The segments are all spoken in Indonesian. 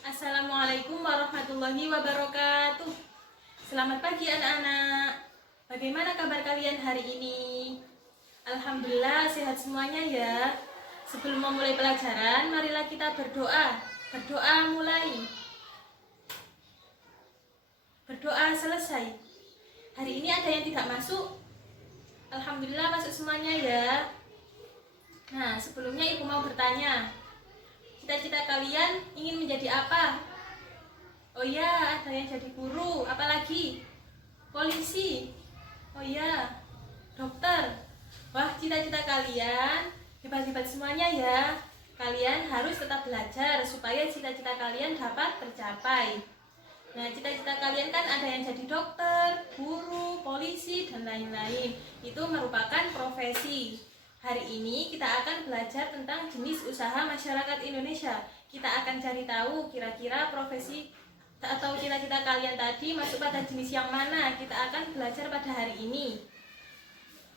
Assalamualaikum warahmatullahi wabarakatuh. Selamat pagi anak-anak. Bagaimana kabar kalian hari ini? Alhamdulillah sehat semuanya ya. Sebelum memulai pelajaran, marilah kita berdoa. Berdoa mulai. Berdoa selesai. Hari ini ada yang tidak masuk? Alhamdulillah masuk semuanya ya. Nah, sebelumnya ibu mau bertanya, cita-cita kalian ingin menjadi apa? Oh ya, ada yang jadi guru, apalagi polisi. Oh ya, dokter. Wah, cita-cita kalian hebat-hebat semuanya ya. Kalian harus tetap belajar supaya cita-cita kalian dapat tercapai. Nah, cita-cita kalian kan ada yang jadi dokter, guru, polisi, dan lain-lain. Itu merupakan profesi. Hari ini kita akan belajar tentang jenis usaha masyarakat Indonesia. Kita akan cari tahu kira-kira profesi atau cita-cita kalian tadi masuk pada jenis yang mana. Kita akan belajar pada hari ini.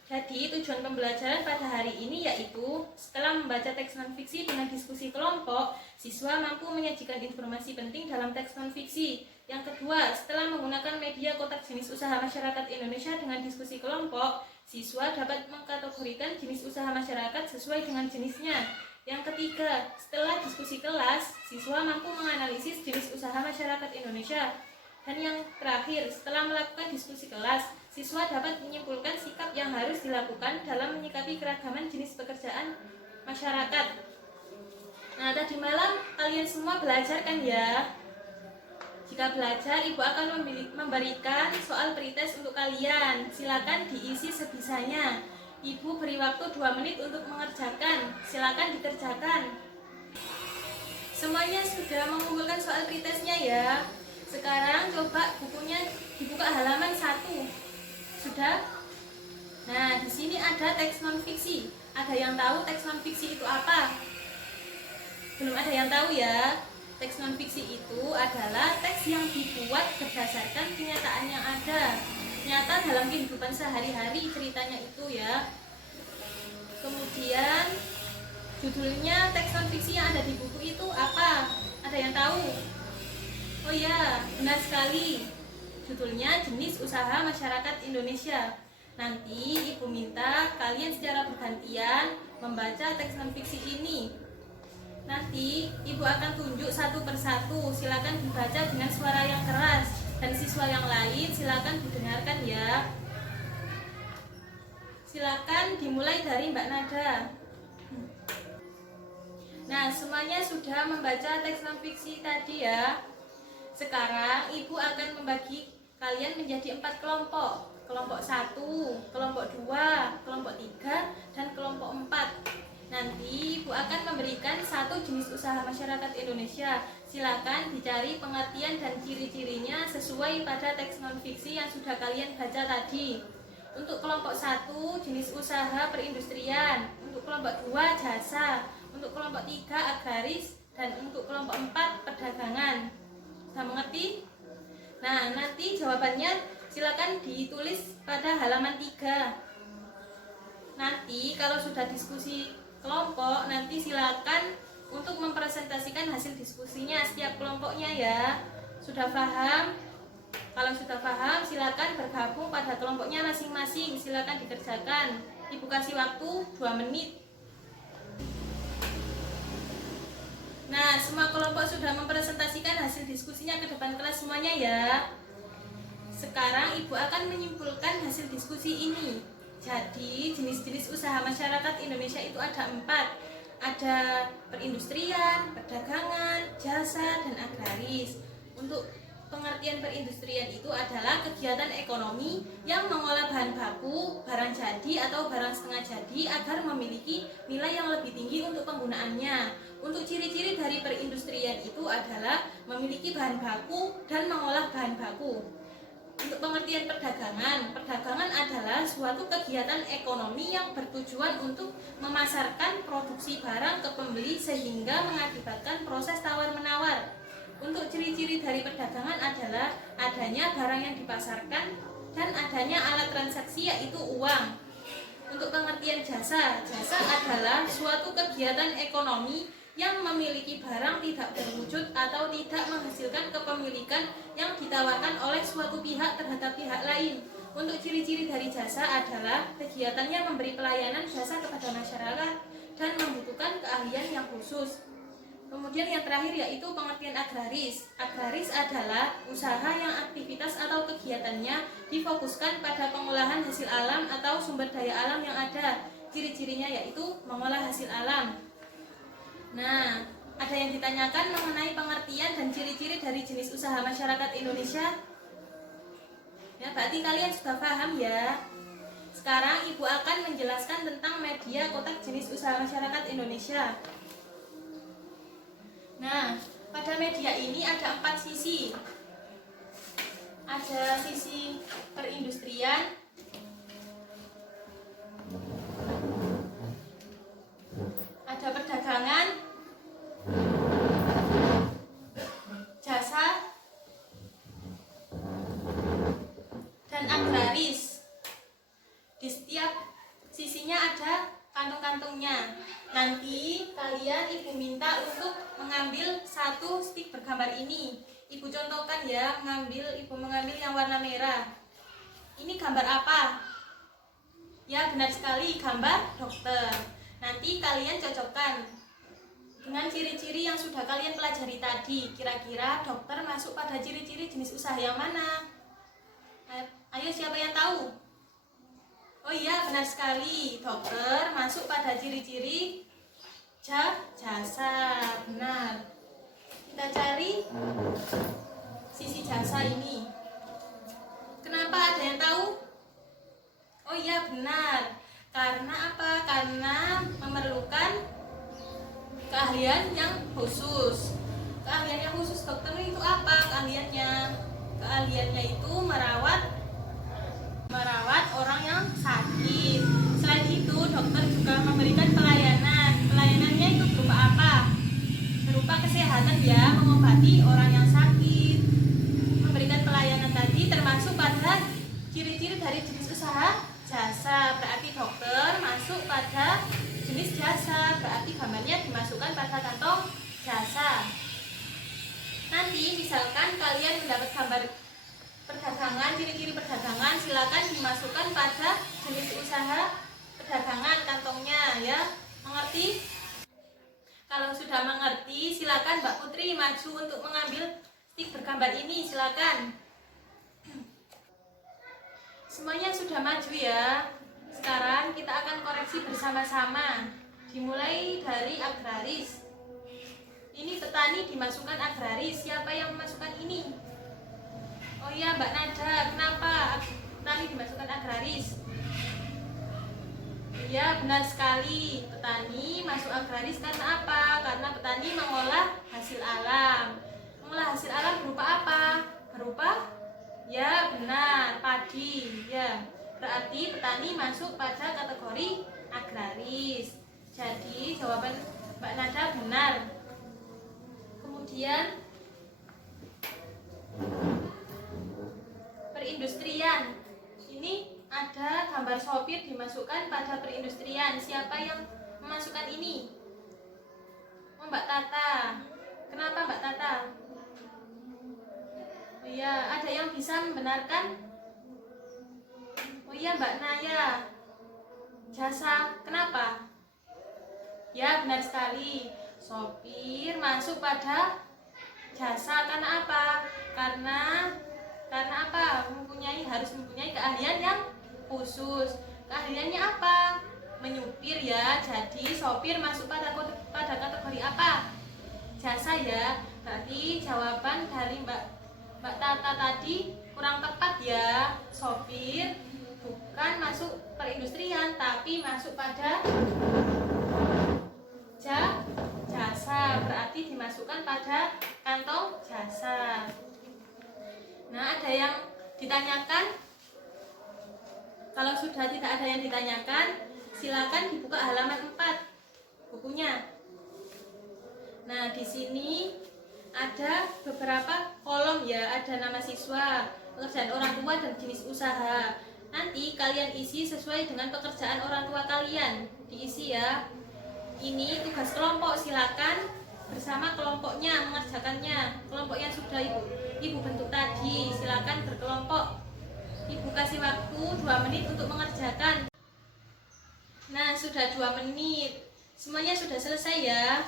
Jadi tujuan pembelajaran pada hari ini yaitu setelah membaca teks non-fiksi dengan diskusi kelompok, siswa mampu menyajikan informasi penting dalam teks non-fiksi. Yang kedua, setelah menggunakan media kotak jenis usaha masyarakat Indonesia dengan diskusi kelompok, siswa dapat mengkategorikan jenis usaha masyarakat sesuai dengan jenisnya. Yang ketiga, setelah diskusi kelas, siswa mampu menganalisis jenis usaha masyarakat Indonesia. Dan yang terakhir, setelah melakukan diskusi kelas, siswa dapat menyimpulkan sikap yang harus dilakukan dalam menyikapi keragaman jenis pekerjaan masyarakat. Nah, tadi malam kalian semua belajar kan ya? Jika belajar, ibu akan memberikan soal pretest untuk kalian. Silakan diisi sebisanya. Ibu beri waktu 2 menit untuk mengerjakan. Silakan dikerjakan. Semuanya sudah mengumpulkan soal pretestnya ya. Sekarang coba bukunya dibuka halaman 1. Sudah? Nah, di sini ada teks non-fiksi. Ada yang tahu teks non-fiksi itu apa? Belum ada yang tahu ya. Teks non-fiksi itu adalah teks yang dibuat berdasarkan kenyataan yang ada, nyata dalam kehidupan sehari-hari ceritanya itu ya. Kemudian judulnya teks non-fiksi yang ada di buku itu apa? Ada yang tahu? Oh ya, benar sekali. Judulnya jenis usaha masyarakat Indonesia. Nanti ibu minta kalian secara bergantian membaca teks non-fiksi ini. Nanti ibu akan tunjuk satu persatu. Silakan dibaca dengan suara yang keras. Dan siswa yang lain silakan didengarkan ya. Silakan dimulai dari Mbak Nada. Nah, semuanya sudah membaca teks non-fiksi tadi ya. Sekarang ibu akan membagi kalian menjadi 4 kelompok. Kelompok 1, kelompok 2, kelompok 3, dan kelompok 4. Nanti ibu akan memberikan satu jenis usaha masyarakat Indonesia. Silakan dicari pengertian dan ciri-cirinya sesuai pada teks non-fiksi yang sudah kalian baca tadi. Untuk kelompok 1 jenis usaha perindustrian, untuk kelompok 2 jasa, untuk kelompok 3 agraris, dan untuk kelompok 4 perdagangan. Sudah mengerti? Nah, nanti jawabannya silakan ditulis pada halaman 3. Nanti kalau sudah diskusi kelompok, nanti silakan untuk mempresentasikan hasil diskusinya setiap kelompoknya ya. Sudah paham? Kalau sudah paham, silakan bergabung pada kelompoknya masing-masing. Silakan dikerjakan. Ibu kasih waktu 2 menit. Nah, semua kelompok sudah mempresentasikan hasil diskusinya ke depan kelas semuanya ya. Sekarang ibu akan menyimpulkan hasil diskusi ini. Jadi jenis-jenis usaha masyarakat Indonesia itu ada 4. Ada perindustrian, perdagangan, jasa, dan agraris. Untuk pengertian perindustrian itu adalah kegiatan ekonomi yang mengolah bahan baku, barang jadi atau barang setengah jadi agar memiliki nilai yang lebih tinggi untuk penggunaannya. Untuk ciri-ciri dari perindustrian itu adalah memiliki bahan baku dan mengolah bahan baku. Untuk pengertian perdagangan, perdagangan adalah suatu kegiatan ekonomi yang bertujuan untuk memasarkan produksi barang ke pembeli sehingga mengakibatkan proses tawar-menawar. Untuk ciri-ciri dari perdagangan adalah adanya barang yang dipasarkan dan adanya alat transaksi yaitu uang. Untuk pengertian jasa, jasa adalah suatu kegiatan ekonomi yang memiliki barang tidak berwujud atau tidak menghasilkan kepemilikan yang ditawarkan oleh suatu pihak terhadap pihak lain. Untuk ciri-ciri dari jasa adalah kegiatannya memberi pelayanan jasa kepada masyarakat dan membutuhkan keahlian yang khusus. Kemudian yang terakhir yaitu pengertian agraris. Agraris adalah usaha yang aktivitas atau kegiatannya difokuskan pada pengolahan hasil alam atau sumber daya alam yang ada. Ciri-cirinya yaitu mengolah hasil alam. Nah, ada yang ditanyakan mengenai pengertian dan ciri-ciri dari jenis usaha masyarakat Indonesia. Ya, berarti kalian sudah paham ya. Sekarang Ibu akan menjelaskan tentang media kotak jenis usaha masyarakat Indonesia. Nah, pada media ini ada 4 sisi. Ada sisi perindustrian, ada perdagangan, jasa, dan agraris. Di setiap sisinya ada kantung-kantungnya. Nanti kalian Ibu minta untuk mengambil satu stik bergambar ini. Ibu contohkan ya, Ibu mengambil yang warna merah. Ini gambar apa? Ya, benar sekali, gambar dokter. Nanti kalian cocokkan dengan ciri-ciri yang sudah kalian pelajari tadi. Kira-kira dokter masuk pada ciri-ciri jenis usaha yang mana? Ayo, siapa yang tahu? Oh iya, benar sekali. Dokter masuk pada ciri-ciri jasa. Benar. Kita cari sisi jasa ini. Kenapa, ada yang tahu? Oh iya, benar. Karena apa? Karena memerlukan keahlian yang khusus. Keahlian yang khusus dokter itu apa keahliannya? Keahliannya itu merawat orang yang sakit. Selain itu, dokter juga memberikan pelayanan. Pelayanannya itu berupa apa? Berupa kesehatan ya, mengobati orang yang sakit. Memberikan pelayanan tadi termasuk pada ciri-ciri dari jenis usaha jasa. Berarti dokter masuk pada jenis jasa. Berarti gambarnya dimasukkan pada kantong jasa. Nanti misalkan kalian mendapat gambar perdagangan, ciri-ciri perdagangan, silakan dimasukkan pada jenis usaha perdagangan kantongnya ya. Mengerti? Kalau sudah mengerti, silakan Mbak Putri maju untuk mengambil stik bergambar ini, silakan. Semuanya sudah maju ya. Sekarang kita akan koreksi bersama-sama. Dimulai dari agraris. Ini petani dimasukkan agraris. Siapa yang memasukkan ini? Oh iya, Mbak Nada. Kenapa petani dimasukkan agraris? Iya, benar sekali. Petani masuk agraris karena apa? Karena petani mengolah hasil alam. Mengolah hasil alam berupa apa? Berupa, ya benar, padi. Ya, berarti petani masuk pada kategori agraris. Jadi jawaban Mbak Nada benar. Kemudian perindustrian. Ini ada gambar sopir dimasukkan pada perindustrian. Siapa yang memasukkan ini? Oh, Mbak Tata. Kenapa Mbak Tata? Oh iya, ada yang bisa membenarkan? Oh iya, Mbak Naya. Jasa. Kenapa? Ya, benar sekali. Sopir masuk pada jasa karena apa? Karena apa? Harus mempunyai keahlian yang khusus. Keahliannya apa? Menyupir ya. Jadi sopir masuk pada kategori apa? Jasa ya. Berarti jawaban dari Mbak Tata tadi kurang tepat ya. Sopir bukan masuk perindustrian, tapi masuk pada jasa. Berarti dimasukkan pada kantong jasa. Nah, ada yang ditanyakan? Kalau sudah tidak ada yang ditanyakan, silakan dibuka halaman 4 bukunya. Nah, di sini ada beberapa kolom ya, ada nama siswa, pekerjaan orang tua, dan jenis usaha. Nanti kalian isi sesuai dengan pekerjaan orang tua kalian, diisi ya. Ini tugas kelompok, silakan bersama kelompoknya mengerjakannya. Kelompok yang sudah ibu bentuk tadi, silakan berkelompok. Ibu kasih waktu 2 menit untuk mengerjakan. Nah, sudah 2 menit. Semuanya sudah selesai ya.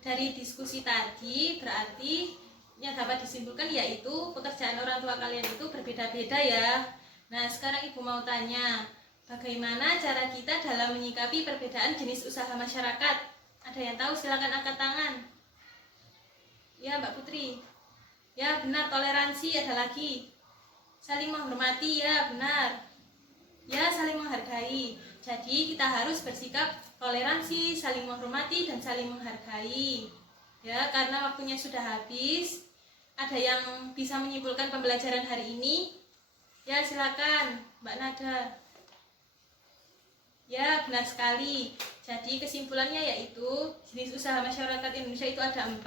Dari diskusi tadi berarti yang dapat disimpulkan yaitu pekerjaan orang tua kalian itu berbeda-beda ya. Nah, sekarang ibu mau tanya, bagaimana cara kita dalam menyikapi perbedaan jenis usaha masyarakat? Ada yang tahu? Silakan angkat tangan. Ya, Mbak Putri. Ya, benar, toleransi. Ada lagi. Saling menghormati, ya benar. Ya, saling menghargai. Jadi kita harus bersikap toleransi, saling menghormati, dan saling menghargai. Ya, karena waktunya sudah habis. Ada yang bisa menyimpulkan pembelajaran hari ini? Ya, silakan, Mbak Nada. Ya, benar sekali. Jadi kesimpulannya yaitu jenis usaha masyarakat Indonesia itu ada 4.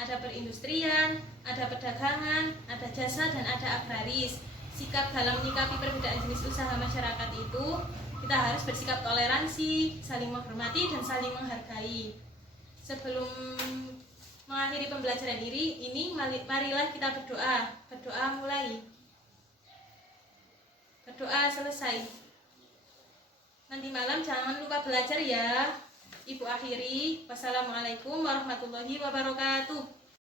Ada perindustrian, ada perdagangan, ada jasa, dan ada agraris. Sikap dalam menyikapi perbedaan jenis usaha masyarakat itu kita harus bersikap toleransi, saling menghormati, dan saling menghargai. Sebelum mengakhiri pembelajaran ini, marilah kita berdoa. Berdoa mulai. Berdoa selesai. Nanti malam jangan lupa belajar ya. Ibu akhiri. Wassalamualaikum warahmatullahi wabarakatuh.